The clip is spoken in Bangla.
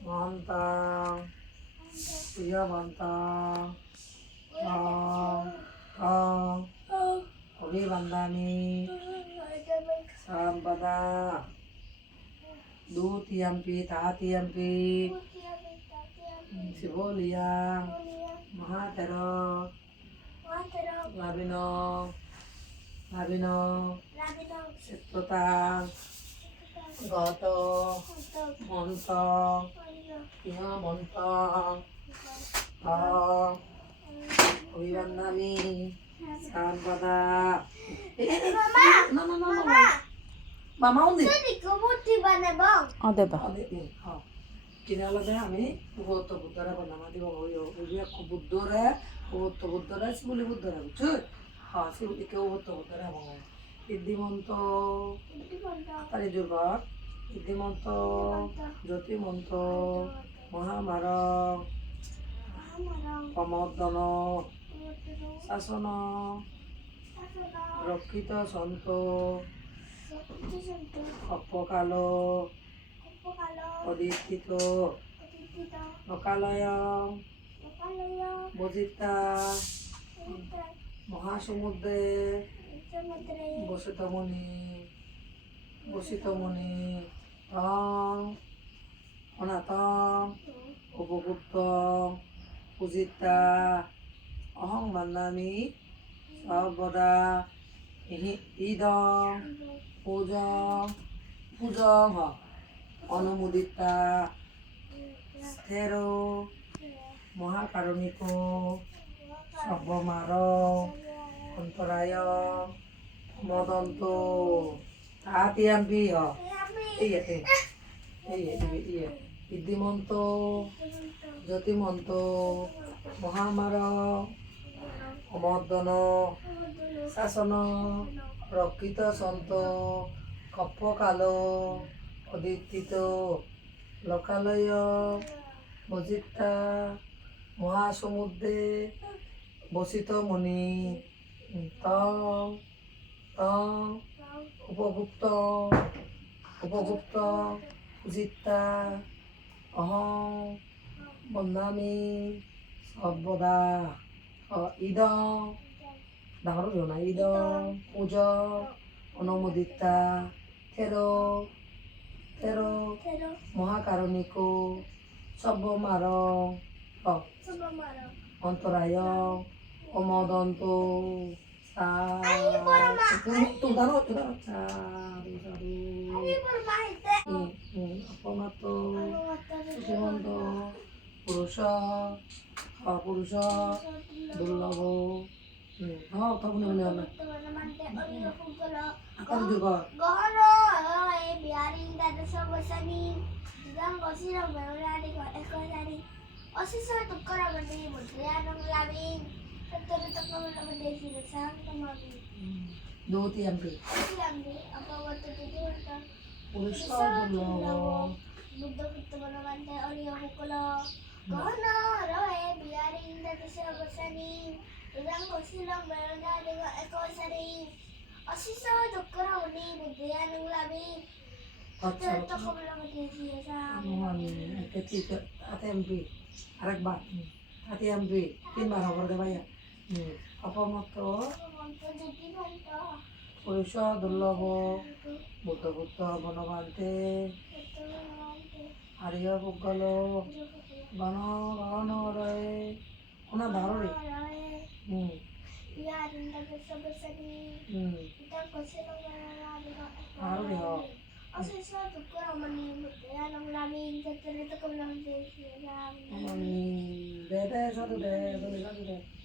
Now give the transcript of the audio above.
মহন্তং প্রিয়মন্তং তং অভিবন্দামি সর্বদা দ্বিতীয়ম্পি তৃতীয়ম্পি শিবলিয়া মহাতের লাভিন লাভিন চিত্ততাং গত মন্ত ইহমন্তং তং অভিবন্দামি সর্বদা না না না না মামা উনি দেবা কিনালতে আমি ভগত বুদ্ধরে বনামা দিব ওই বুদ্ধরে ভগত বুদ্ধরে শিবলি বুদ্ধরে বুঝছো হ্যাঁ শিবলি কেউ ভগত বুদ্ধরে বনায় ইদ্দিমন্ত তারি যুগ ইদ্দিমন্ত জ্যোতিমন্ত মহামার প্রমোদন শাসন রক্ষিত সন্ত অপকাল অধিষ্ঠিত লোকালয় বজিতা মহাসমুদ্রে বসিতমণি অনাথম উপভুক্ত পূজিতা অহং বন্দামি সর্বদা ইদং পূজং অনুমোদিতা স্থের মহাকারণিক সর্বমার অন্তরায় মদন্ত তাহাতিয়াম্পি ইদ্দিমন্ত জ্যোতিমন্ত মহামার অমর্দন শাসন রক্ষিত সন্ত কপ্পকাল অদিত্তিত লোকালয় বজিতা মহাসমুদ্রে বসিত মণি তং উপভুক্ত পূজিতা অহং বন্দামি সর্বদা ইদং ডাঙৰ না ইদং পূজ অনুমোদিতা থেৰ মহাকারণিক সর্বমার অন্তরায় অমদন্ত অপমাত্র শ্রীমন্ত পুরুষ পুরুষ দুর্লভ হ্যাঁ তখন আকার যুগ দ্বিতীয়ম্পি পুরুষ দুর্লভ বুদ্ধপুত্র বলবান্তে অরিয় মুকুল গহন রহে বিহারী ইন্দ্রদেশ বসানি উদাং কৌশলং বেরোনা দেগ একসারি অশিষ চক্র উনি বুদ্ধিয়ানুং লাভি আরেকবার তৃতীয়ম্পি তিনবার খবর দে ভাইয়া অপমত্ত পুরুষ দুর্লভ বুদ্ধপুত্র বনবান্তে আরিয় পুগল গণ গহন রয়ে ওনা ধারে ধারে দে দে সাধু দে